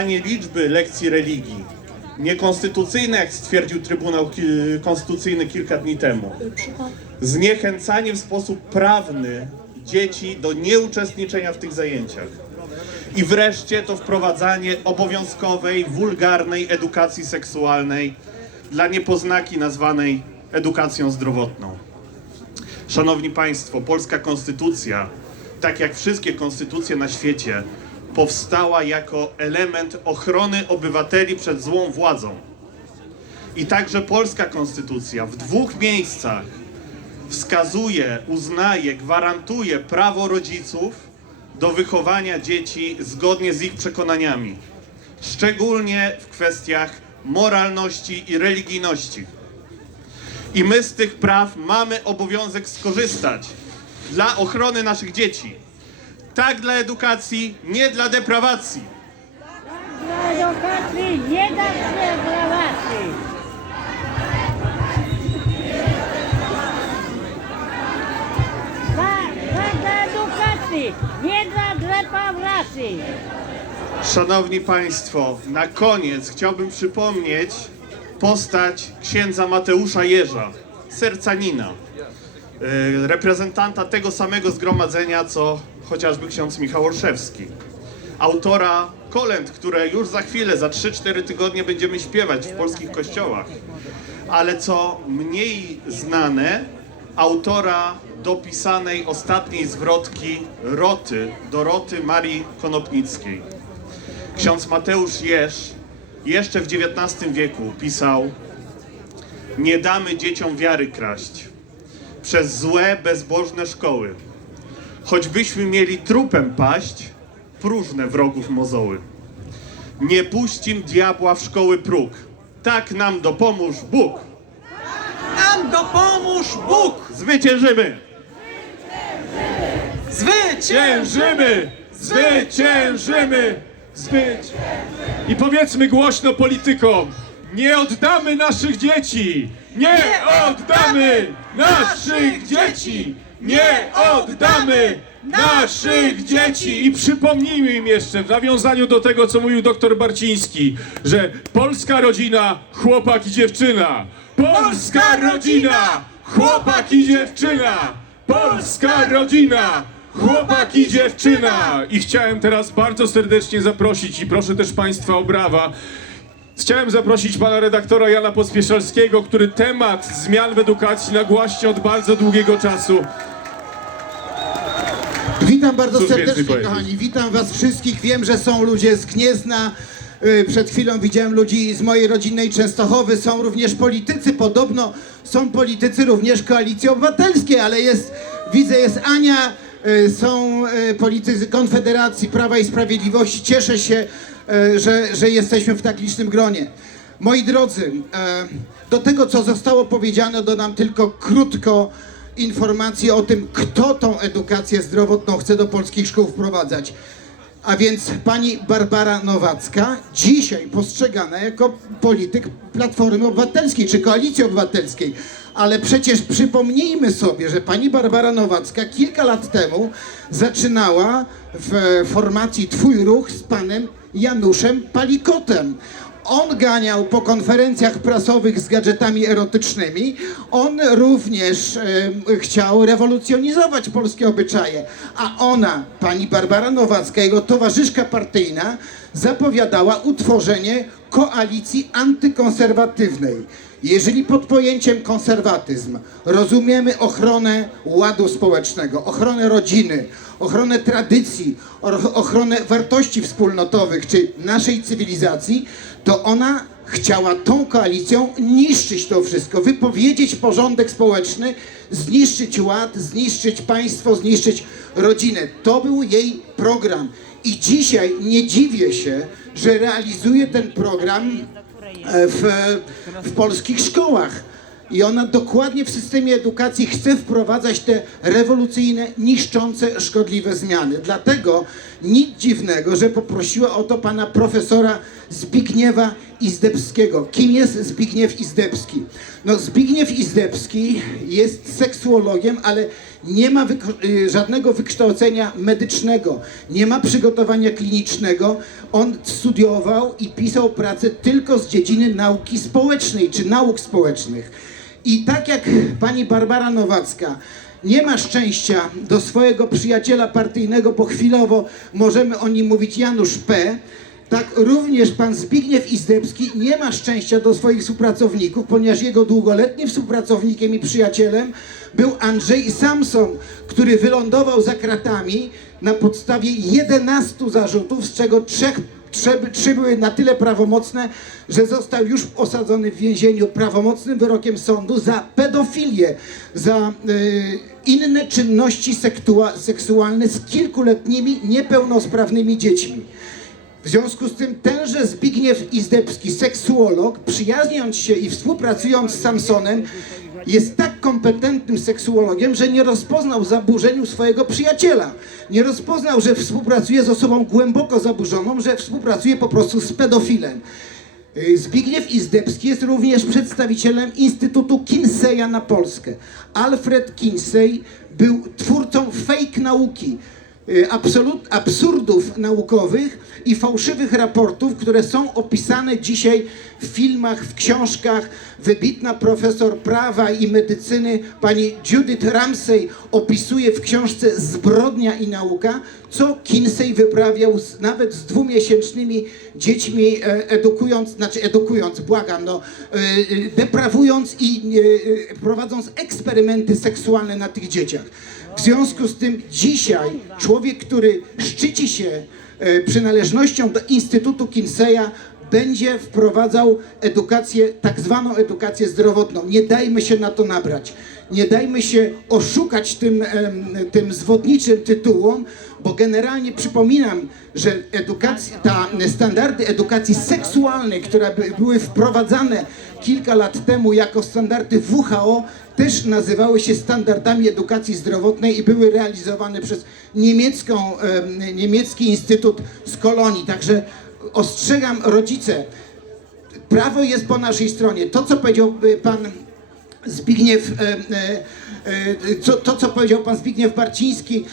zwiększanie liczby lekcji religii niekonstytucyjne, jak stwierdził Trybunał Konstytucyjny kilka dni temu. Zniechęcanie w sposób prawny dzieci do nieuczestniczenia w tych zajęciach. I wreszcie to wprowadzanie obowiązkowej, wulgarnej edukacji seksualnej dla niepoznaki nazwanej edukacją zdrowotną. Szanowni Państwo, polska konstytucja, tak jak wszystkie konstytucje na świecie, powstała jako element ochrony obywateli przed złą władzą. I także polska konstytucja w dwóch miejscach wskazuje, uznaje, gwarantuje prawo rodziców do wychowania dzieci zgodnie z ich przekonaniami, szczególnie w kwestiach moralności i religijności. I my z tych praw mamy obowiązek skorzystać dla ochrony naszych dzieci. Tak dla edukacji, nie dla deprawacji. Dla edukacji nie się deprawacji. Tak, tak dla edukacji, nie dla deprawacji. Szanowni Państwo, na koniec chciałbym przypomnieć postać księdza Mateusza Jerza, sercanina, reprezentanta tego samego zgromadzenia, co chociażby ksiądz Michał Olszewski. Autora kolęd, które już za chwilę, za 3-4 tygodnie będziemy śpiewać w polskich kościołach. Ale co mniej znane, autora dopisanej ostatniej zwrotki Roty, Doroty Marii Konopnickiej. Ksiądz Mateusz Jerz jeszcze w XIX wieku pisał Nie damy dzieciom wiary kraść przez złe, bezbożne szkoły. Choćbyśmy mieli trupem paść, próżne wrogów mozoły. Nie puścim diabła w szkoły próg. Tak nam dopomóż Bóg. Nam dopomóż Bóg! Zwyciężymy! Zwyciężymy! Zwyciężymy! Zwyciężymy! I powiedzmy głośno politykom, nie oddamy naszych dzieci! Nie oddamy naszych dzieci! Nie oddamy naszych dzieci! I przypomnijmy im jeszcze, w nawiązaniu do tego, co mówił doktor Barciński, że polska rodzina, chłopak i dziewczyna! Polska rodzina, chłopak i dziewczyna! Polska rodzina! Chłopak i dziewczyna! I chciałem teraz bardzo serdecznie zaprosić i proszę też Państwa o brawa. Chciałem zaprosić pana redaktora Jana Pospieszalskiego, który temat zmian w edukacji nagłaśnia od bardzo długiego czasu. Witam bardzo Cóż serdecznie, kochani. Witam Was wszystkich. Wiem, że są ludzie z Gniezna. Y, Przed chwilą widziałem ludzi z mojej rodzinnej Częstochowy. Są również politycy. Podobno są politycy również Koalicji Obywatelskiej, ale jest, widzę, jest Ania. y, Są y, politycy Konfederacji Prawa i Sprawiedliwości. Cieszę się, że, że jesteśmy w tak licznym gronie. Moi drodzy, e, do tego, co zostało powiedziane, dodam tylko krótko informację o tym, kto tą edukację zdrowotną chce do polskich szkół wprowadzać. A więc pani Barbara Nowacka, dzisiaj postrzegana jako polityk Platformy Obywatelskiej czy Koalicji Obywatelskiej. Ale przecież przypomnijmy sobie, że pani Barbara Nowacka kilka lat temu zaczynała w e, formacji Twój Ruch z panem Januszem Palikotem. On ganiał po konferencjach prasowych z gadżetami erotycznymi. On również chciał rewolucjonizować polskie obyczaje. A ona, pani Barbara Nowacka, jego towarzyszka partyjna, zapowiadała utworzenie koalicji antykonserwatywnej. Jeżeli pod pojęciem konserwatyzm rozumiemy ochronę ładu społecznego, ochronę rodziny, ochronę tradycji, ochronę wartości wspólnotowych czy naszej cywilizacji, to ona chciała tą koalicją niszczyć to wszystko, wypowiedzieć porządek społeczny, zniszczyć ład, zniszczyć państwo, zniszczyć rodzinę. To był jej program. I dzisiaj nie dziwię się, że realizuje ten program w, w polskich szkołach. I ona dokładnie w systemie edukacji chce wprowadzać te rewolucyjne, niszczące, szkodliwe zmiany. Dlatego Nic dziwnego, że poprosiła o to pana profesora Zbigniewa Izdebskiego. Kim jest Zbigniew Izdebski? No Zbigniew Izdebski jest seksuologiem, ale nie ma wyk- y, żadnego wykształcenia medycznego, nie ma przygotowania klinicznego. On studiował i pisał pracę tylko z dziedziny nauki społecznej czy nauk społecznych. I tak jak pani Barbara Nowacka nie ma szczęścia do swojego przyjaciela partyjnego, bo chwilowo możemy o nim mówić Janusz P., tak również pan Zbigniew Izdebski nie ma szczęścia do swoich współpracowników, ponieważ jego długoletnim współpracownikiem i przyjacielem był Andrzej Samson, który wylądował za kratami na podstawie 11 zarzutów, z czego trzech Trzy, były na tyle prawomocne, że został już osadzony w więzieniu prawomocnym wyrokiem sądu za pedofilię, za y, inne czynności seksualne z kilkuletnimi niepełnosprawnymi dziećmi. W związku z tym tenże Zbigniew Izdebski, seksuolog, przyjaźniąc się i współpracując z Samsonem, jest tak kompetentnym seksuologiem, że nie rozpoznał zaburzeń u swojego przyjaciela. Nie rozpoznał, że współpracuje z osobą głęboko zaburzoną, że współpracuje po prostu z pedofilem. Y, Zbigniew Izdebski jest również przedstawicielem Instytutu Kinseya na Polskę. Alfred Kinsey był twórcą fake nauki, absolut, absurdów naukowych i fałszywych raportów, które są opisane dzisiaj w filmach, w książkach. Wybitna profesor prawa i medycyny, pani Judith Ramsey, opisuje w książce Zbrodnia i nauka, co Kinsey wyprawiał z, nawet z dwumiesięcznymi dziećmi, e, edukując, znaczy edukując, błagam, no, e, e, deprawując i prowadząc eksperymenty seksualne na tych dzieciach. W związku z tym dzisiaj człowiek, który szczyci się przynależnością do Instytutu Kinseya, będzie wprowadzał edukację, tak zwaną edukację zdrowotną. Nie dajmy się na to nabrać. Nie dajmy się oszukać tym, tym zwodniczym tytułom, bo generalnie przypominam, że edukacja, ta standardy edukacji seksualnej, które by, były wprowadzane kilka lat temu jako standardy WHO, też nazywały się standardami edukacji zdrowotnej i były realizowane przez niemiecką, em, niemiecki instytut z Kolonii. Także ostrzegam rodzice, prawo jest po naszej stronie. To, co powiedział y, pan Zbigniew, e, e, e, to, co powiedział pan Zbigniew Barciński,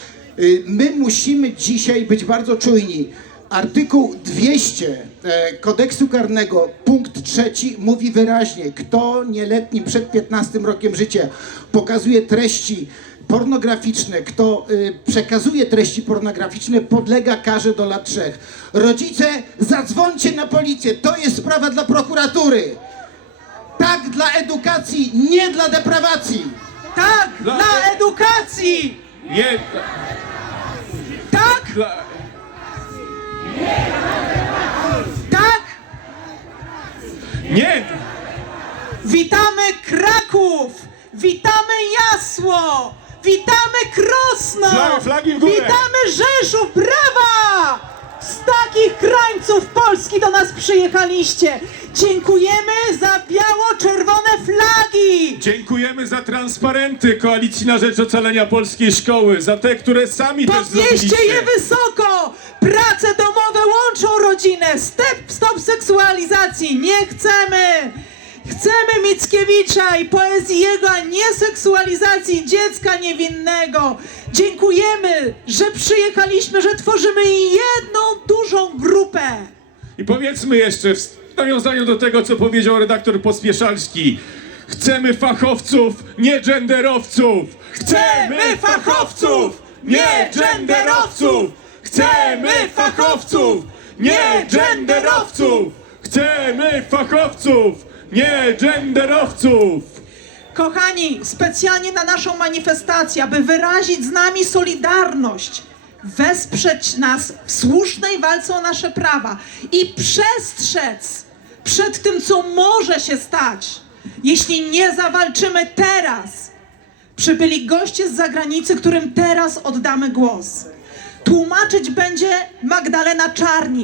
my musimy dzisiaj być bardzo czujni. Artykuł 200 e, kodeksu karnego, punkt trzeci mówi wyraźnie, kto nieletni przed 15 rokiem życia pokazuje treści pornograficzne, kto y, przekazuje treści pornograficzne, podlega karze do lat trzech. Rodzice, zadzwońcie na policję, to jest sprawa dla prokuratury. Tak dla edukacji, nie dla deprawacji. Tak, Dla- dla edukacji! Nie, Tak, dla, tak! nie, Witamy Kraków! Witamy Jasło! Witamy Krosno! Flag- flagi w górę! Witamy Rzeszów! Brawa! Z takich krańców Polski do nas przyjechaliście! Dziękujemy za biało-czerwone flagi! Dziękujemy za transparenty Koalicji na Rzecz Ocalenia Polskiej Szkoły, za te, które sami też Podnieście zrobiliście. je wysoko! Prace domowe łączą rodzinę! Step, stop seksualizacji! Nie chcemy! Chcemy Mickiewicza i poezji jego, a nie seksualizacji dziecka niewinnego! Dziękujemy, że przyjechaliśmy, że tworzymy jedną dużą grupę! I powiedzmy jeszcze w nawiązaniu do tego, co powiedział redaktor Pospieszalski. Chcemy fachowców, nie genderowców! Chcemy fachowców, nie genderowców! Chcemy fachowców, nie genderowców! Chcemy fachowców, nie genderowców! Kochani, specjalnie na naszą manifestację, aby wyrazić z nami solidarność, wesprzeć nas w słusznej walce o nasze prawa i przestrzec przed tym, co może się stać, jeśli nie zawalczymy teraz. Przybyli goście z zagranicy, którym teraz oddamy głos. Tłumaczyć będzie Magdalena Czarnik.